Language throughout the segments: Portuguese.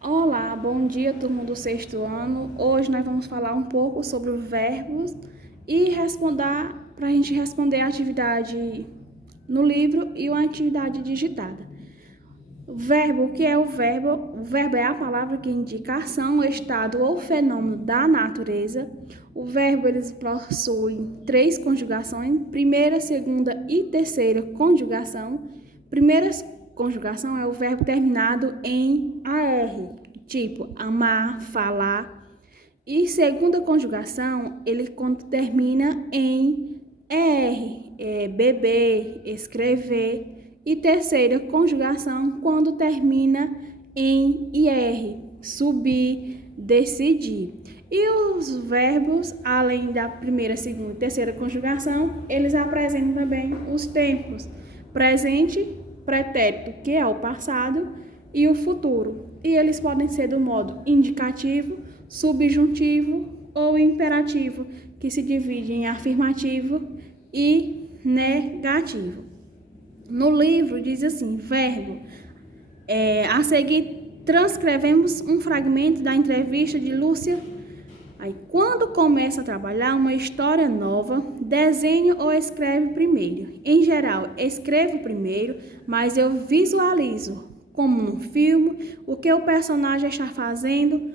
Olá, bom dia, turma do sexto ano. Hoje nós vamos falar um pouco sobre verbos e responder para a gente responder a atividade no livro e uma atividade digitada. Verbo, o que é o verbo? O verbo é a palavra que indica ação, estado ou fenômeno da natureza. O verbo eles possuem três conjugações: primeira, segunda e terceira conjugação. Primeira conjugação é o verbo terminado em AR, tipo amar, falar. E segunda conjugação, ele quando termina em ER, beber, escrever. E terceira conjugação, quando termina em IR, subir, decidir. E os verbos, além da primeira, segunda e terceira conjugação, eles apresentam também os tempos: presente, pretérito, que é o passado, e o futuro. E eles podem ser do modo indicativo, subjuntivo ou imperativo, que se divide em afirmativo e negativo. No livro diz assim, verbo. A seguir, transcrevemos um fragmento da entrevista de Lúcia. Aí, quando começa a trabalhar uma história nova, desenha ou escreve primeiro. Em geral, escrevo primeiro, mas eu visualizo, como num filme, o que o personagem está fazendo,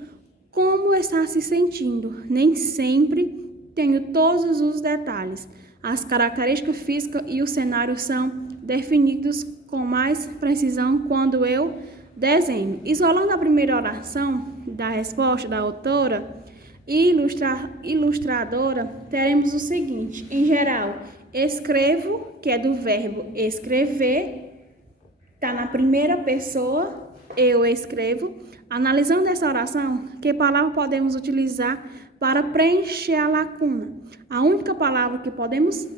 como está se sentindo. Nem sempre tenho todos os detalhes. As características físicas e o cenário são definidos com mais precisão quando eu desenho. Isolando a primeira oração da resposta da autora e ilustradora, teremos o seguinte: em geral, escrevo, que é do verbo escrever, está na primeira pessoa, eu escrevo. Analisando essa oração, que palavra podemos utilizar para preencher a lacuna? A única palavra que podemos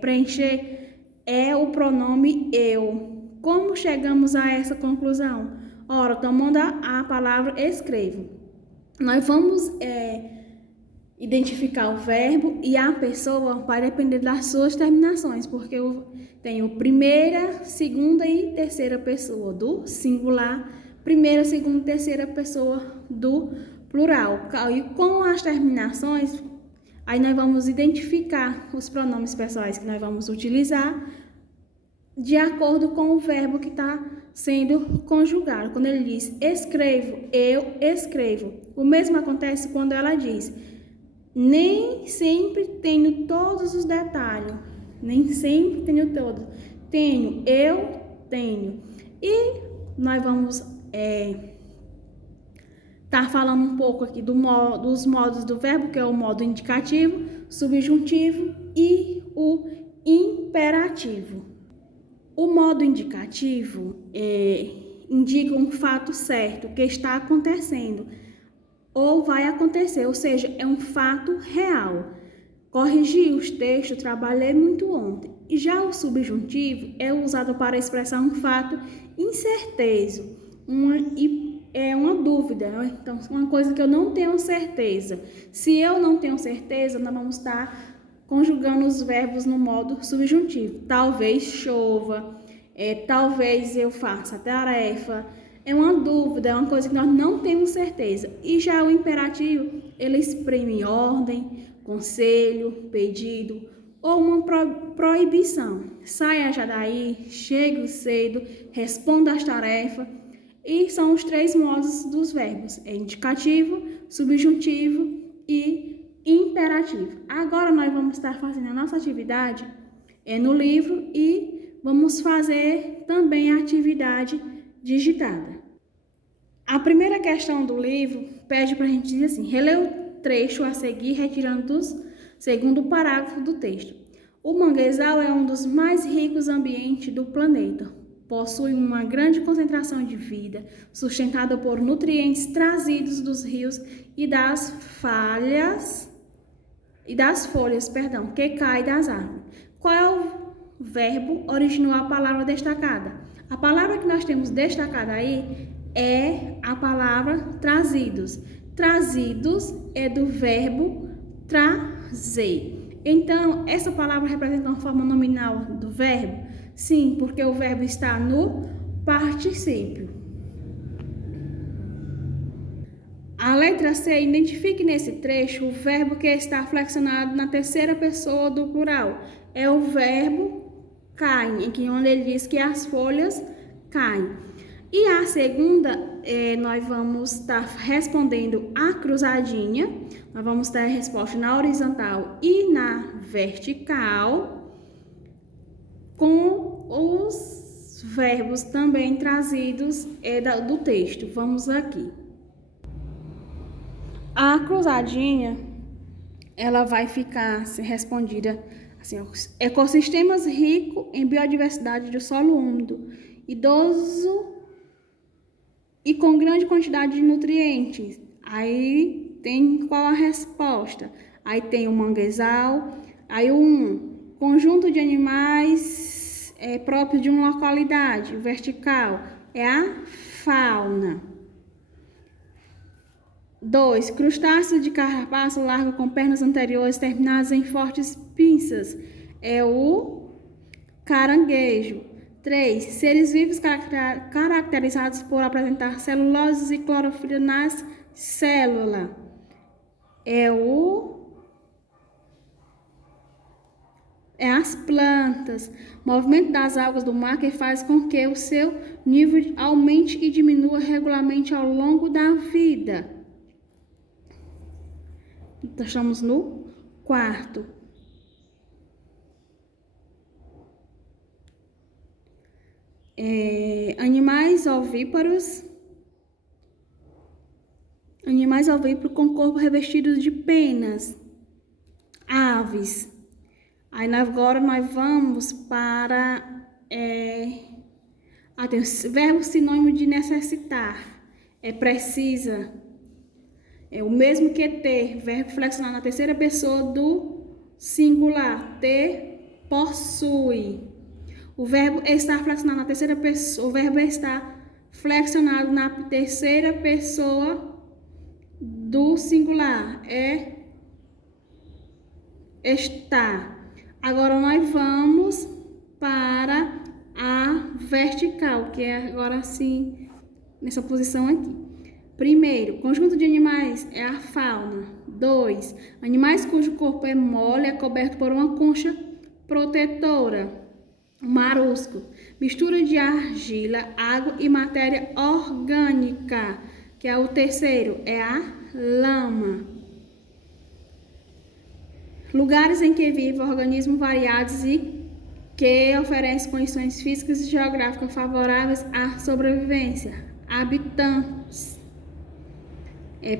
preencher é o pronome eu. Como chegamos a essa conclusão? Ora, tomando a palavra escrevo, nós vamos identificar o verbo e a pessoa vai depender das suas terminações, porque eu tenho primeira, segunda e terceira pessoa do singular, primeira, segunda e terceira pessoa do plural. E com as terminações, aí nós vamos identificar os pronomes pessoais que nós vamos utilizar de acordo com o verbo que está sendo conjugado. Quando ele diz escrevo, eu escrevo. O mesmo acontece quando ela diz nem sempre tenho todos os detalhes. Nem sempre tenho todos. Tenho, eu tenho. E nós vamos estar falando um pouco aqui dos modos do verbo, que é o modo indicativo, subjuntivo e o imperativo. O modo indicativo indica um fato certo que está acontecendo ou vai acontecer, ou seja, é um fato real. Corrigi os textos, trabalhei muito ontem. E já o subjuntivo é usado para expressar um fato incertezo, uma dúvida, então uma coisa que eu não tenho certeza. Se eu não tenho certeza, nós vamos estar conjugando os verbos no modo subjuntivo. Talvez chova, talvez eu faça a tarefa. É uma dúvida, é uma coisa que nós não temos certeza. E já o imperativo, ele exprime ordem, conselho, pedido ou uma proibição. Saia já daí, chegue cedo, responda às tarefas. E são os três modos dos verbos: indicativo, subjuntivo e imperativo. Agora nós vamos estar fazendo a nossa atividade no livro e vamos fazer também a atividade digitada. A primeira questão do livro pede para a gente dizer assim: relê o trecho a seguir, retirando do segundo parágrafo do texto. O manguezal é um dos mais ricos ambientes do planeta. Possui uma grande concentração de vida, sustentada por nutrientes trazidos dos rios e das folhas, que caem das árvores. Qual é o verbo originou a palavra destacada? A palavra que nós temos destacada aí é a palavra trazidos. Trazidos é do verbo trazer. Então, essa palavra representa uma forma nominal do verbo? Sim, porque o verbo está no particípio. A letra C, identifique nesse trecho o verbo que está flexionado na terceira pessoa do plural. É o verbo caem, onde ele diz que as folhas caem. E a segunda, nós vamos estar respondendo a cruzadinha. Nós vamos ter a resposta na horizontal e na vertical, com os verbos também trazidos do texto. Vamos aqui. A cruzadinha, ela vai ficar respondida assim: ecossistemas ricos em biodiversidade de solo úmido, idoso e com grande quantidade de nutrientes. Aí tem qual a resposta? Aí tem o manguezal, aí conjunto de animais próprios de uma localidade. O vertical é a fauna. 2. Crustáceo de carapaça largo com pernas anteriores terminadas em fortes pinças. É o caranguejo. 3. Seres vivos caracterizados por apresentar celulose e clorofila nas células. É as plantas. Movimento das águas do mar que faz com que o seu nível aumente e diminua regularmente ao longo da vida. Estamos no 4. Animais ovíparos. Animais ovíparos com corpo revestido de penas. Aves. Aí agora nós vamos para tem o verbo sinônimo de necessitar. Precisa. É o mesmo que ter, verbo flexionado na terceira pessoa do singular. Ter, possui. O verbo estar flexionado na terceira pessoa, o verbo estar flexionado na terceira pessoa do singular. Estar. Agora nós vamos para a vertical, que é agora assim, nessa posição aqui. Primeiro, conjunto de animais é a fauna. 2. Animais cujo corpo é mole, é coberto por uma concha protetora. Marusco. Mistura de argila, água e matéria orgânica, que é o terceiro, é a lama. Lugares em que vivem organismos variados e que oferecem condições físicas e geográficas favoráveis à sobrevivência. Habitantes.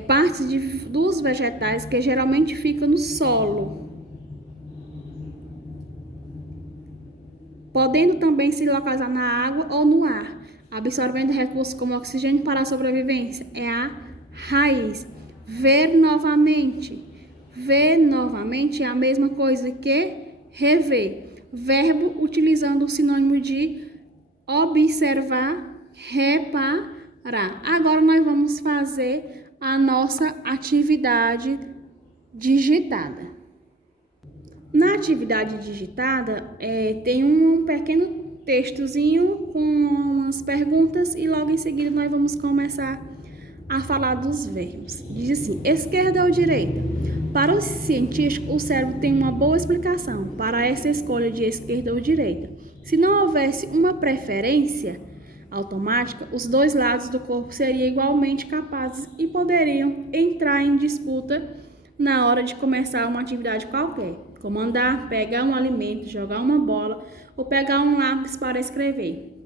Partes dos vegetais que geralmente ficam no solo, podendo também se localizar na água ou no ar, absorvendo recursos como oxigênio para a sobrevivência. É a raiz. Ver novamente. Ver novamente é a mesma coisa que rever. Verbo utilizando o sinônimo de observar, reparar. Agora nós vamos fazer a nossa atividade digitada. Na atividade digitada, tem um pequeno textozinho com umas perguntas e logo em seguida nós vamos começar a falar dos verbos. Diz assim: esquerda ou direita? Para os cientistas, o cérebro tem uma boa explicação para essa escolha de esquerda ou direita. Se não houvesse uma preferência automática, os dois lados do corpo seriam igualmente capazes e poderiam entrar em disputa na hora de começar uma atividade qualquer, como andar, pegar um alimento, jogar uma bola ou pegar um lápis para escrever.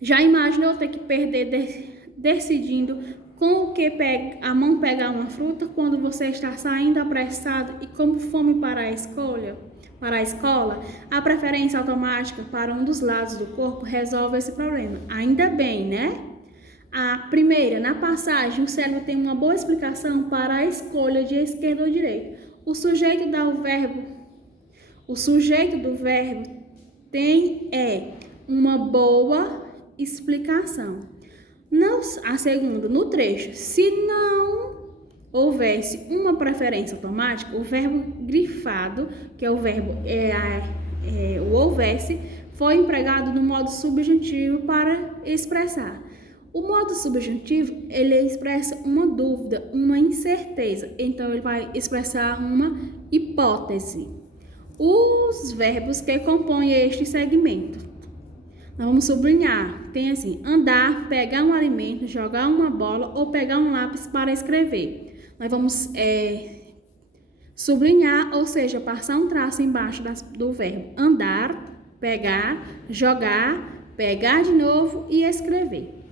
Já imaginou ter que perder decidindo com o que a mão pegar uma fruta quando você está saindo apressado e com fome para a escola? A preferência automática para um dos lados do corpo resolve esse problema. Ainda bem, né? A primeira, na passagem, o cérebro tem uma boa explicação para a escolha de esquerda ou direita. O sujeito do verbo tem uma boa explicação. A segunda, no trecho, se não houvesse uma preferência automática, o verbo grifado, que é o verbo o houvesse, foi empregado no modo subjuntivo para expressar. O modo subjuntivo, ele expressa uma dúvida, uma incerteza. Então, ele vai expressar uma hipótese. Os verbos que compõem este segmento. Nós vamos sublinhar. Tem assim, andar, pegar um alimento, jogar uma bola ou pegar um lápis para escrever. Nós vamos sublinhar, ou seja, passar um traço embaixo do verbo andar, pegar, jogar, pegar de novo e escrever.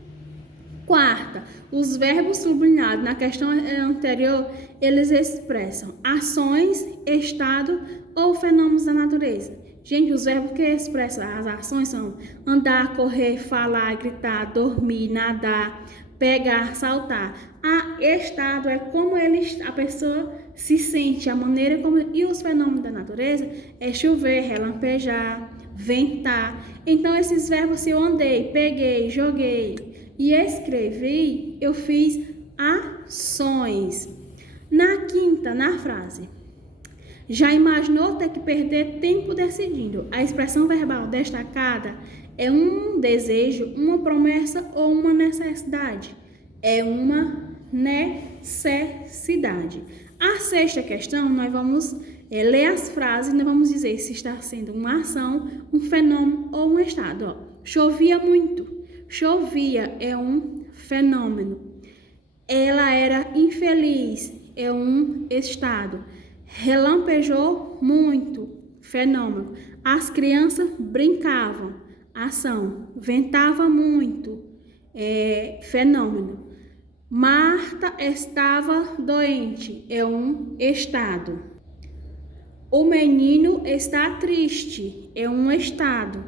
Quarta, os verbos sublinhados na questão anterior, eles expressam ações, estado ou fenômenos da natureza. Gente, os verbos que expressam as ações são andar, correr, falar, gritar, dormir, nadar, pegar, saltar. Estado é como a pessoa se sente, a maneira como... E os fenômenos da natureza é chover, relampejar, ventar. Então, esses verbos, se eu andei, peguei, joguei e escrevi, eu fiz ações. Na quinta, na frase, já imaginou ter que perder tempo decidindo? A expressão verbal destacada é um desejo, uma promessa ou uma necessidade? É uma necessidade. A sexta questão, nós vamos ler as frases e nós vamos dizer se está sendo uma ação, um fenômeno ou um estado. Chovia muito. Chovia é um fenômeno. Ela era infeliz é um estado. Relampejou muito, fenômeno. As crianças brincavam, ação. Ventava muito, fenômeno. Marta estava doente, é um estado. O menino está triste, é um estado.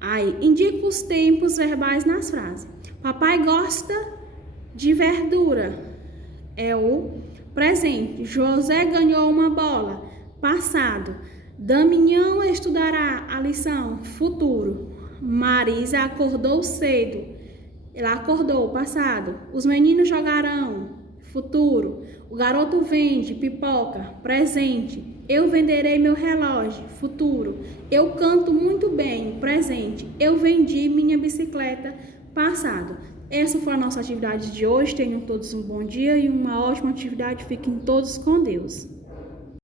Aí, indica os tempos verbais nas frases. Papai gosta de verdura, é o presente. José ganhou uma bola, passado. Damião estudará a lição, futuro. Marisa acordou cedo, ela acordou, passado. Os meninos jogarão, futuro. O garoto vende pipoca, presente. Eu venderei meu relógio, futuro. Eu canto muito bem, presente. Eu vendi minha bicicleta, passado. Essa foi a nossa atividade de hoje. Tenham todos um bom dia e uma ótima atividade. Fiquem todos com Deus.